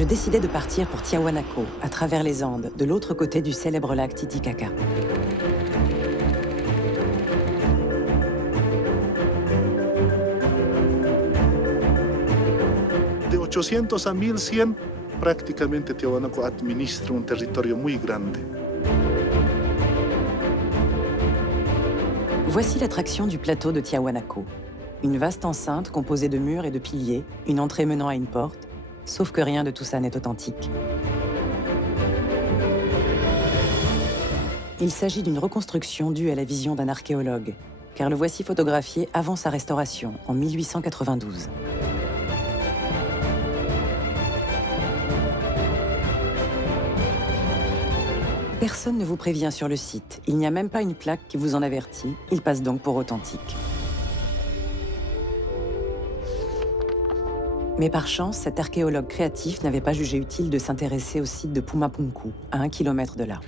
je décidai de partir pour Tiahuanaco, à travers les Andes, de l'autre côté du célèbre lac Titicaca. De 800 a 1100, prácticamente Tiahuanaco administra un territorio muy grande. Voici l'attraction du plateau de Tiahuanaco. Une vaste enceinte composée de murs et de piliers, une entrée menant à une porte, sauf que rien de tout ça n'est authentique. Il s'agit d'une reconstruction due à la vision d'un archéologue, car le voici photographié avant sa restauration, en 1892. Personne ne vous prévient sur le site. Il n'y a même pas une plaque qui vous en avertit. Il passe donc pour authentique. Mais par chance, cet archéologue créatif n'avait pas jugé utile de s'intéresser au site de Pumapunku, à 1 kilomètre de là.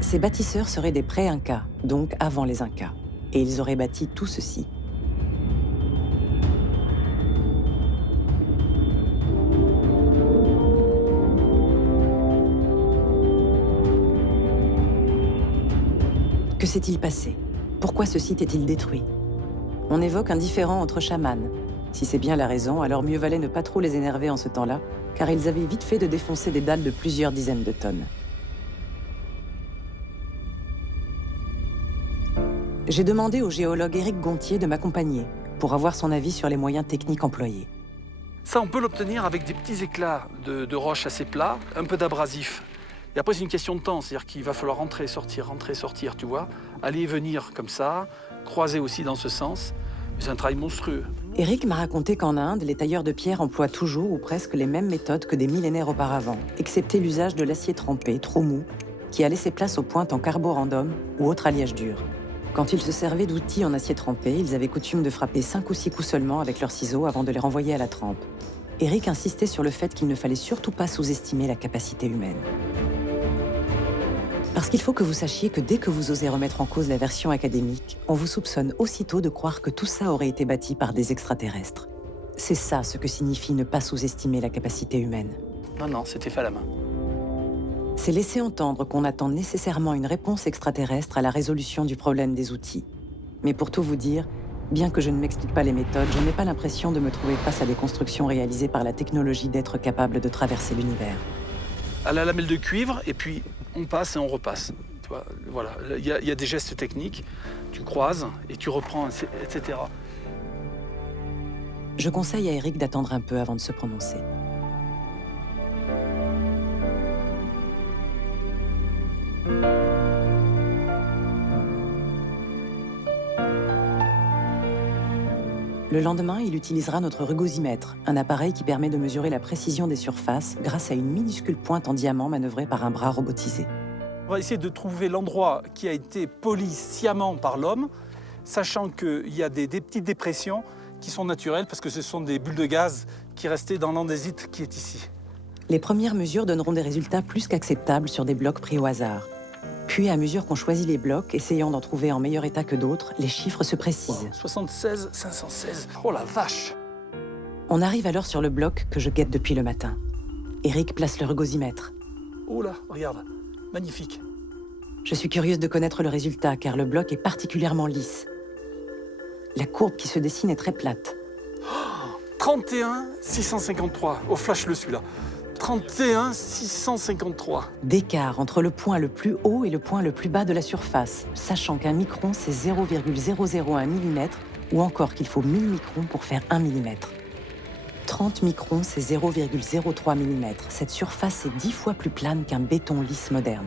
Ces bâtisseurs seraient des pré-Incas, donc avant les Incas. Et ils auraient bâti tout ceci. Que s'est-il passé? Pourquoi ce site est-il détruit? On évoque un différend entre chamans. Si c'est bien la raison, alors mieux valait ne pas trop les énerver en ce temps-là, car ils avaient vite fait de défoncer des dalles de plusieurs dizaines de tonnes. J'ai demandé au géologue Éric Gontier de m'accompagner pour avoir son avis sur les moyens techniques employés. Ça, on peut l'obtenir avec des petits éclats de roches assez plats, un peu d'abrasif. Et après, c'est une question de temps, c'est-à-dire qu'il va falloir rentrer, sortir, tu vois, aller et venir comme ça, croiser aussi dans ce sens. C'est un travail monstrueux. Éric m'a raconté qu'en Inde, les tailleurs de pierre emploient toujours ou presque les mêmes méthodes que des millénaires auparavant, excepté l'usage de l'acier trempé, trop mou, qui a laissé place aux pointes en carborandum ou autre alliage dur. Quand ils se servaient d'outils en acier trempé, ils avaient coutume de frapper 5 ou 6 coups seulement avec leurs ciseaux avant de les renvoyer à la trempe. Éric insistait sur le fait qu'il ne fallait surtout pas sous-estimer la capacité humaine. Parce qu'il faut que vous sachiez que dès que vous osez remettre en cause la version académique, on vous soupçonne aussitôt de croire que tout ça aurait été bâti par des extraterrestres. C'est ça ce que signifie ne pas sous-estimer la capacité humaine. Non, c'était fait à la main. C'est laisser entendre qu'on attend nécessairement une réponse extraterrestre à la résolution du problème des outils. Mais pour tout vous dire, bien que je ne m'explique pas les méthodes, je n'ai pas l'impression de me trouver face à des constructions réalisées par la technologie d'êtres capables de traverser l'univers. À la lamelle de cuivre, et puis on passe et on repasse. Tu vois, voilà, il y a des gestes techniques, tu croises et tu reprends, etc. Je conseille à Éric d'attendre un peu avant de se prononcer. Le lendemain, il utilisera notre rugosimètre, un appareil qui permet de mesurer la précision des surfaces grâce à une minuscule pointe en diamant manœuvrée par un bras robotisé. On va essayer de trouver l'endroit qui a été poli sciemment par l'homme, sachant qu'il y a des petites dépressions qui sont naturelles parce que ce sont des bulles de gaz qui restaient dans l'andésite qui est ici. Les premières mesures donneront des résultats plus qu'acceptables sur des blocs pris au hasard. Puis, à mesure qu'on choisit les blocs, essayant d'en trouver en meilleur état que d'autres, les chiffres se précisent. 76, 516, oh la vache! On arrive alors sur le bloc que je guette depuis le matin. Éric place le rugosimètre. Oh là, regarde, magnifique. Je suis curieuse de connaître le résultat, car le bloc est particulièrement lisse. La courbe qui se dessine est très plate. 31 653, oh flash le celui-là. 31 653. D'écart entre le point le plus haut et le point le plus bas de la surface, sachant qu'un micron c'est 0,001 mm ou encore qu'il faut 1000 microns pour faire 1 mm. 30 microns c'est 0,03 mm. Cette surface est 10 fois plus plane qu'un béton lisse moderne.